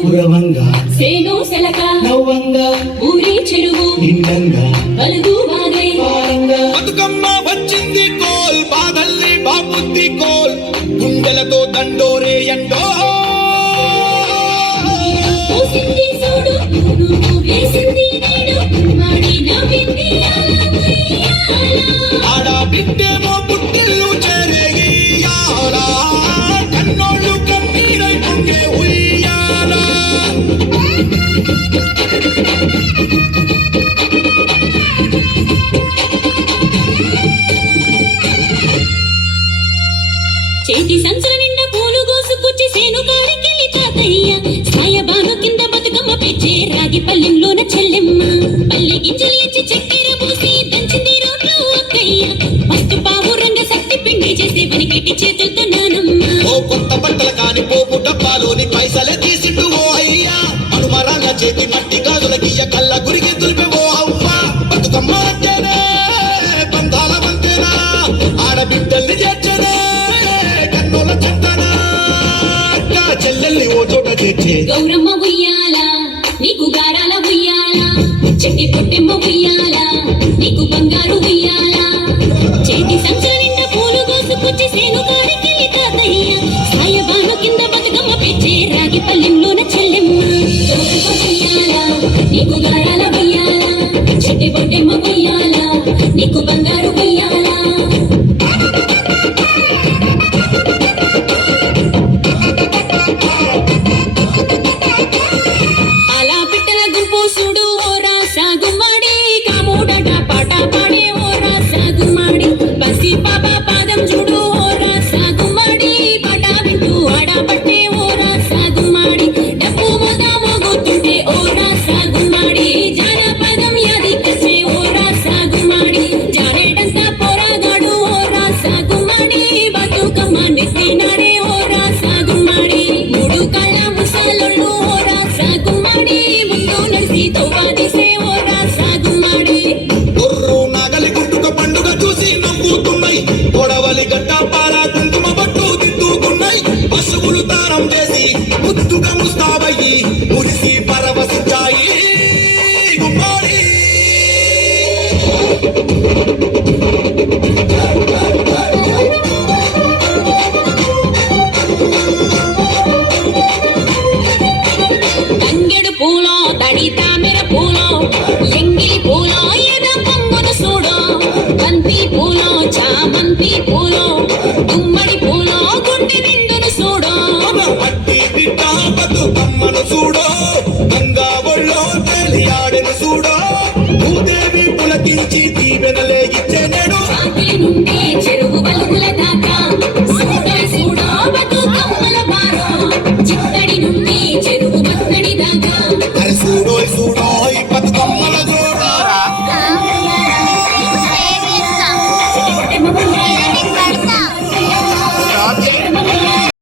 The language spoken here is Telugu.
పురవంగా సేను సెలక నవ్వంగా ఊరి చెరువు నిండంగా వలుగు వాగై పారంగా బతుకమ్మ వచ్చింది కోల్ బాధల్ని బాబుద్ది కోల్ గుండెలతో దండోరే ఎండో పోసింది చూడు నువ్వు వేసింది నేడు మాడి నవ్వింది ఆడా బిడ్డేమో పుట్టిల్లు చెరేగియాలా కన్నోళ్ళు కన్నీరై పొంగే ఉయ్యాలా చేతి సంచుల నిండా పూలు గోసుకొచ్చి సేను కాడికెళ్ళి తాతయ్య సాయబాను కింద బతుకమ్మ పెంచే రాగి పల్లెంలోన చెల్లెమ్మ పల్లె గింజలు ఇచ్చి చక్కెర పూసి దంచింది రోడ్లు అక్కయ్య మస్తు పావు రంగ శక్తి పిండి చేసి వనికెట్టి చేతులతో నానమ్మ ఓ కొత్త బట్టలు కాని పోపు డబ్బాలోని పైసలే తీసిండు ఓ అయ్యా అనుమరాల చేతి మట్టి గాజుల గియ్య కళ్ళ గురికి దులిపే ఓ అవ్వ బతుకమ్మ అంటేనే బంధాల వంతేనా ఆడబిడ్డల్ని చేర్చనే కన్నుల చెట్టనా అక్క చెల్లెల్ని ఓ చోట చేర్చే గౌరమ్మ ఉయ్యాల నీకు గారాల ఉయ్యాల చెట్టి పొట్టెమ్మ ఉయ్యాల నీకు బంగారు ఉయ్యాల చేతి సంచుల నిండా పూలు కోసుకొచ్చి సేను కాడికెళ్ళి తాతయ్య సాయబాను కింద బతుకమ్మ పెంచే రాగి పల్లెంలోన చెల్లెమ్మ గౌరమ్మ ఉయ్యాల నీకు గారాల ఉయ్యాల చెట్టి పొట్టెమ్మ ఉయ్యాల నీకు బంగారు ఉయ్యాల అలా పిట్టల గుంపు చూడు ఓ రాసా గుమ్మడి కాముడట పాట పాడే ఓ రాసా గుమ్మడి బసి బాబా పాదం చూడు ఓ రాసా గుమ్మడి పాట వింటూ ఆడబట్టే ఓ రాసా గుమ్మడి డప్పు మోద మోగుతుంటే ఓ రాసా గుమ్మడి జానపదం యాదికొచ్చే ఓ రాసా గుమ్మడి జానేటంతా పోరాగాడు ఓ రాసా గుమ్మడి బతుకమ్మ నెత్తినాడే ఓ రాసా గుమ్మడి మూడు కళ్ళ ముసలుళ్ళు ఓ రాసా గుమ్మడి ముందు నడిసి తోవాదిసే ఓ రాసా గుమ్మడి గుర్రు నాగలి గుట్టుక పండుగ చూసి నవ్వుతున్నాయి గొడవలి గట్ట పారా కుంకుమ బట్టు దిద్దుకున్నాయి పశువులు తారం చేసి ముద్దుగా ముస్తాబయ్యి మురిసి పరవశించాయి గుమ్మాడి తంగెడు పూలో తడి తామెర పూలో ఎంగిలి పూలో ఎద పొంగును చూడో బంతి పూలో చామంతి పూలో గుమ్మడి పూలో గుండె నిండును చూడో పట్టి బిడ్డ బతుకమ్మను చూడో గంగా ఒళ్ళో తేలియాడెను చూడో